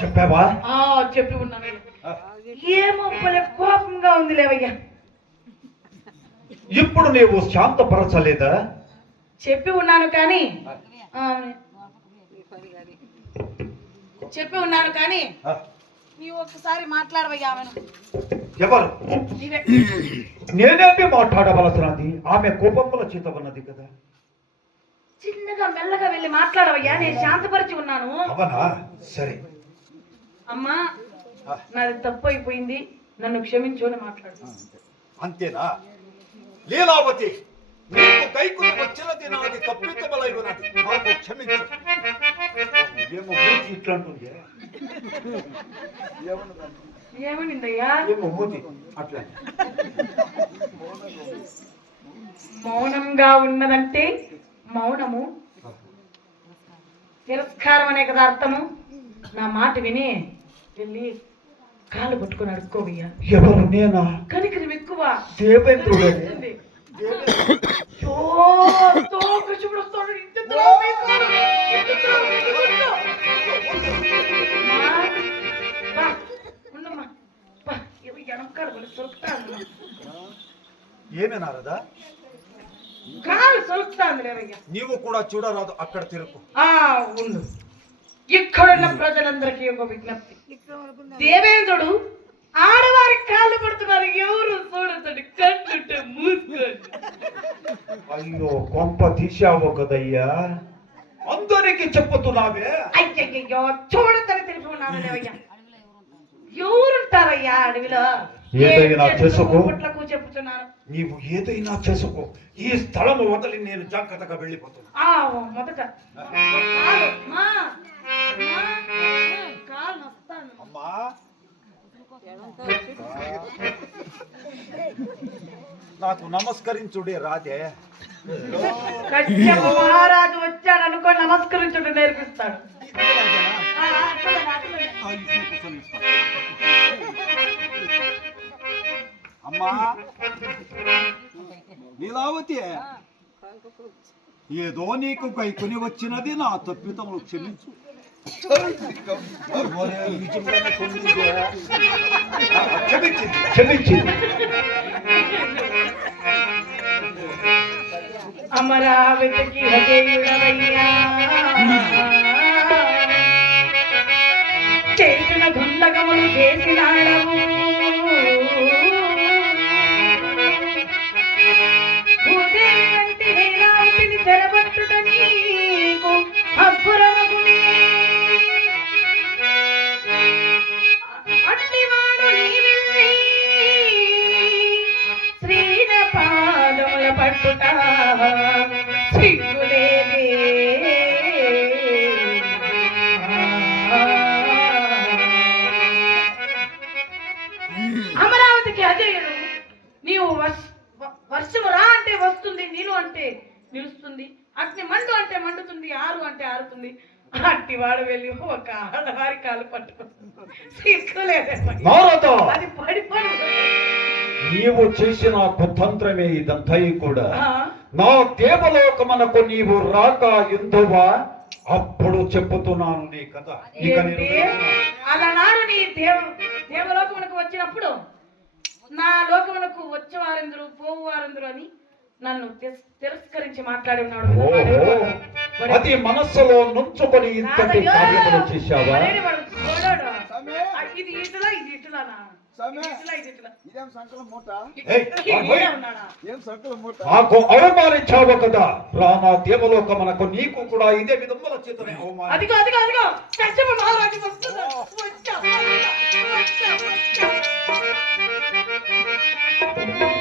చెప్పావా? చెప్పి ఉన్నాను. ఏమో భలే కోపంగా ఉంది లేవయ్యా. ఇప్పుడు నీవు శాంతపరచలేదా? చెప్పి ఉన్నాను కానీ చెప్పి ఉన్నాను కానీ నీవు ఒక్కసారి మాట్లాడవయ్యా ఆమెను. ఎవరు? నేనేమి మాట్లాడవలసినది? ఆమె కోపంలో చేత ఉన్నది కదా. చిన్నగా మెల్లగా వెళ్ళి మాట్లాడవయ్యా నేను శాంతపరిచి ఉన్నాను. అవనా? సరే. అమ్మా నాది తప్పు అయిపోయింది. నన్ను క్షమించు అని మాట్లాడు అంతేనా? లీలావతి నీకు కైకులు వచ్చినది నాది తప్పితమలై ఉన్నది నాకు క్షమించు. ఏమో మూతి ఇట్లా అంటుంది ఏమనిందయ్యా? ఏమో మూతి అట్లా. మౌనంగా ఉన్నదంటే మౌనము. తిరస్కారం అనే కదా అర్థము. నా మాట విని వెళ్ళి కాళ్ళు పట్టుకొని అడుక్కోవయ్యా. ఎవరు నేనా? కనికరం ఎక్కువ. దేవేంద్రుడే. కృష్ణుడు వస్తాడు, ఇంత ద్రోహం చేస్తాడు, ఇంత ద్రోహం చేస్తాడు. అమ్మా, బా, ఉండమ్మా. బా, ఇవి వెనకాల భలే సొరుకుతాంది. ఏమే నారదా? కాలు లేవయ్యా నీవు కూడా చూడరాదు అక్కడ తిరుగు. ఉండు. ఇక్కడున్న ప్రజలందరికీ ఒక విజ్ఞప్తి. దేవేంద్రుడు ఆడవారి కాళ్ళు పడుతున్నారు. ఎవరు చూడతాడు కట్టుంటే మూసుకోండి. అయ్యో కొంప తీశావు కదయ్యా. అందరికి చెప్పుతున్నావే. అయ్యయ్యో చూడతని తెలిపి ఉన్నాను లేవయ్యా. ఎవరుంటారయ్యా అడవిలో? ఏదైనా చేసుకో. చెప్పుతున్నాను. నీవు ఏదైనా చేసుకో. ఈ స్థలము వదిలి నేను జాగ్రత్తగా వెళ్ళిపోతున్నా. ఆ. మొదట అమ్మా. నాకు నమస్కరించుడే రాదే కశ్యప మహారాజు వచ్చాడు అనుకో నమస్కరించుడు నేర్పిస్తాడు. అమ్మా. లీలావతి ఏదో నీకు కైకొని వచ్చినది నా తప్పితములు క్షమించు. క్షమించింది క్షమించింది అమరావతికి అజేయుడవయ్యా చేసిన గుండగములు చేసినాడము వర్షము రా అంటే వస్తుంది నీరు అంటే నిలుస్తుంది. అగ్ని మండు అంటే మండుతుంది ఆరు అంటే ఆరుతుంది. అట్టి వాడు వెళ్ళి ఒక ఆడవారి కాలు పట్టుకుంటుంది. అది పడిపోయి నీవు చేసిన కుతంత్రమే ఇదంతా కూడా. నా దేవలోకమనకు నీవు రాక ఎందువా? అప్పుడు చెప్పుతున్నాను నీ కథ? వెళ్తున్నాను. అలనాడు నీ దేవ దేవలోకమునకు వచ్చినప్పుడు నా లోకమునకు వచ్చేవారెందరు పోవారెందరు అని నన్ను తిరస్- తిరస్కరించి మాట్లాడి ఉన్నాడు. అది మనస్సులో నుంచుకొని ఇంతటి! కార్యములు చేశావా? ఇది ఇటులా ఇది ఇటులానా? నాకు అవమానించావు కదా. రానా దేవలోకమనకు నీకు కూడా ఇదే విధముల చేతనే అవమానం. అదిగో అదిగో అదిగో. కశ్యప మహారాజు వస్తున్నాడు. Thank you.